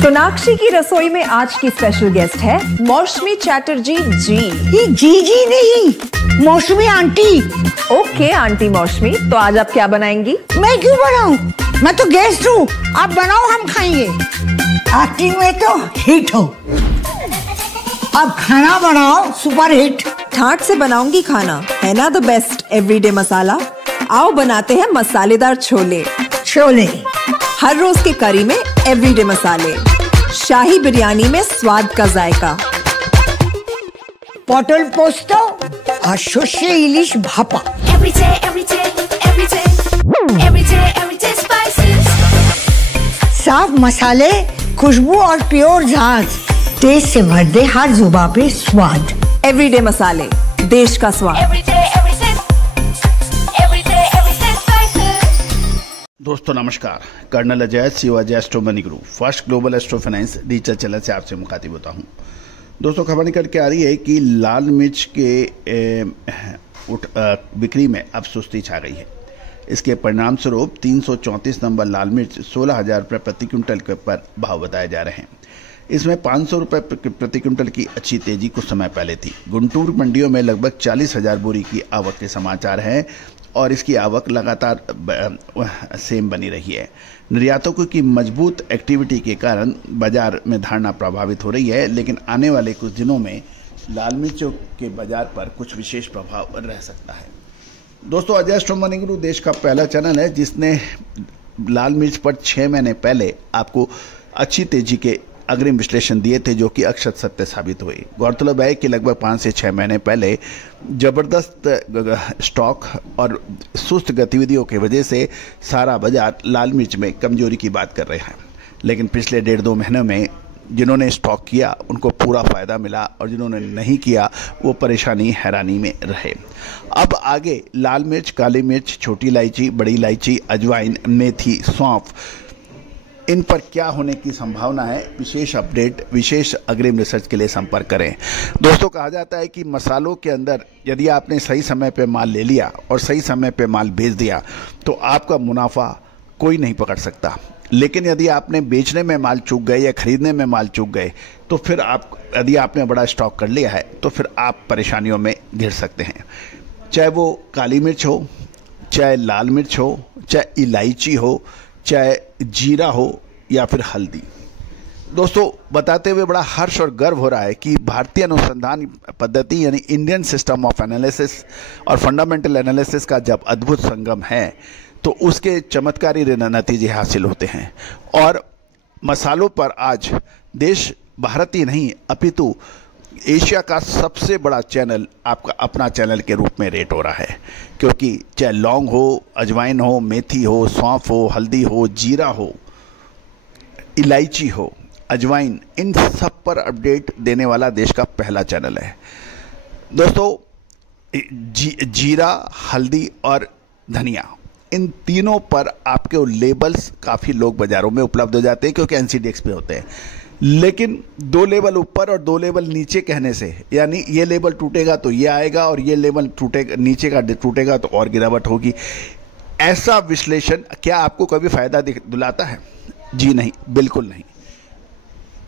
सोनाक्षी की रसोई में आज की स्पेशल गेस्ट है मौसमी चैटर्जी जी। ये जी नहीं, मौसमी आंटी। ओके आंटी मौसमी, तो आज आप क्या बनाएंगी? मैं क्यों बनाऊं? मैं तो गेस्ट हूँ, आप बनाओ हम खाएंगे। एक्टिंग में तो हिट हो, अब खाना बनाओ सुपर हिट। ठाट से बनाऊंगी खाना, है ना द बेस्ट एवरीडे मसाला। आओ बनाते हैं मसालेदार छोले। छोले हर रोज के करी में एवरीडे मसाले, शाही बिरयानी में स्वाद का जायका। पटल पोस्तो और सर्षे इलिश भापा। साफ मसाले, खुशबू और प्योर झाग, टेस्ट से भर दे हर जुबां पे स्वाद। एवरीडे मसाले, देश का स्वाद। दोस्तों नमस्कार, colonel Ajay CO Ajay astro money group first global astro finance digital channel से आपसे मुखातिब होता हूं। दोस्तों खबर निकल के आ रही है कि लाल मिर्च के बिक्री में अब सुस्ती छा गई है। इसके परिणाम स्वरूप 334 नंबर लाल मिर्च 16,000 रुपये प्रति क्विंटल के पर भाव बताए जा रहे हैं। इसमें 500 रुपये प्रति क्विंटल की अच्छी तेजी कुछ समय पहले थी। गुंटूर मंडियों में लगभग 40,000 बोरी की आवक के समाचार हैं और इसकी आवक लगातार सेम बनी रही है। निर्यातकों की मजबूत एक्टिविटी के कारण बाजार में धारणा प्रभावित हो रही है, लेकिन आने वाले कुछ दिनों में लाल मिर्चों के बाजार पर कुछ विशेष प्रभाव रह सकता है। दोस्तों अजय एस्ट्रो मनी ग्रुप देश का पहला चैनल है जिसने लाल मिर्च पर 6 महीने पहले आपको अच्छी तेजी के अग्रिम विश्लेषण दिए थे, जो कि अक्षत सत्य साबित हुए। गौरतलब है कि लगभग 5 से 6 महीने पहले जबरदस्त स्टॉक और सुस्त गतिविधियों की वजह से सारा बाजार लाल मिर्च में कमजोरी की बात कर रहे हैं, लेकिन पिछले 1.5-2 महीनों में जिन्होंने स्टॉक किया उनको पूरा फायदा मिला और जिन्होंने नहीं किया वो परेशानी हैरानी में रहे। अब आगे लाल मिर्च, काली मिर्च, छोटी इलायची, बड़ी इलायची, अजवाइन, मेथी, सौंफ, इन पर क्या होने की संभावना है? विशेष अपडेट, विशेष अग्रिम रिसर्च के लिए संपर्क करें। दोस्तों कहा जाता है कि मसालों के अंदर यदि आपने सही समय पे माल ले लिया और सही समय पे माल बेच दिया तो आपका मुनाफा कोई नहीं पकड़ सकता, लेकिन यदि आपने बेचने में माल चूक गए या खरीदने में माल चूक गए तो फिर यदि आपने बड़ा स्टॉक कर लिया है तो फिर आप परेशानियों में घिर सकते हैं। चाहे वो काली मिर्च हो, चाहे लाल मिर्च हो, चाहे इलायची हो, चाहे जीरा हो या फिर हल्दी। दोस्तों बताते हुए बड़ा हर्ष और गर्व हो रहा है कि भारतीय अनुसंधान पद्धति यानी इंडियन सिस्टम ऑफ एनालिसिस और फंडामेंटल एनालिसिस का जब अद्भुत संगम है तो उसके चमत्कारी नतीजे हासिल होते हैं और मसालों पर आज देश भारत ही नहीं अपितु एशिया का सबसे बड़ा चैनल आपका अपना चैनल के रूप में रेट हो रहा है, क्योंकि चाहे लौंग हो, अजवाइन हो, मेथी हो, सौंफ हो, हल्दी हो, जीरा हो, इलायची हो, अजवाइन, इन सब पर अपडेट देने वाला देश का पहला चैनल है। दोस्तों जीरा, हल्दी और धनिया, इन तीनों पर आपके लेबल्स काफ़ी लोग बाज़ारों में उपलब्ध हो जाते हैं क्योंकि NCDX पे होते हैं, लेकिन 2 लेवल ऊपर और 2 लेवल नीचे कहने से, यानी ये लेवल टूटेगा तो ये आएगा और ये लेवल टूटेगा, नीचे का टूटेगा तो और गिरावट होगी। ऐसा विश्लेषण क्या आपको कभी फायदा दिलाता है? जी नहीं, बिल्कुल नहीं।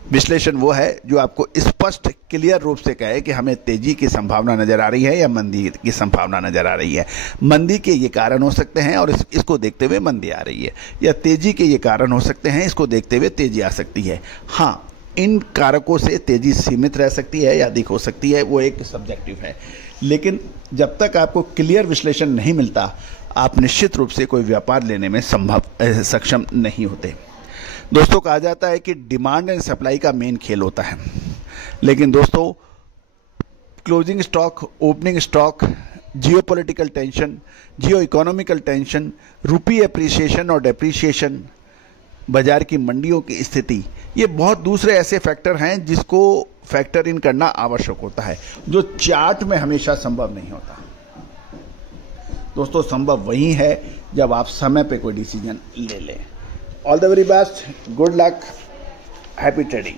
विश्लेषण वो है जो आपको स्पष्ट क्लियर रूप से कहे कि हमें तेजी की संभावना नजर आ रही है या मंदी की संभावना नजर आ रही है। मंदी के ये कारण हो सकते हैं और इसको देखते हुए मंदी आ रही है, या तेजी के ये कारण हो सकते हैं, इसको देखते हुए तेजी आ सकती है। हाँ, इन कारकों से तेजी सीमित रह सकती है या अधिक हो सकती है, वो एक सब्जेक्टिव है, लेकिन जब तक आपको क्लियर विश्लेषण नहीं मिलता आप निश्चित रूप से कोई व्यापार लेने में सक्षम नहीं होते। दोस्तों कहा जाता है कि डिमांड एंड सप्लाई का मेन खेल होता है, लेकिन दोस्तों closing stock, opening stock, geopolitical tension, geo economical tension, rupee appreciation और डेप्रिसिएशन, बाजार की मंडियों की स्थिति, ये बहुत दूसरे ऐसे फैक्टर हैं जिसको फैक्टर इन करना आवश्यक होता है, जो चार्ट में हमेशा संभव नहीं होता। दोस्तों संभव वही है जब आप समय पे कोई डिसीजन ले लें। All the very best, good luck, happy trading.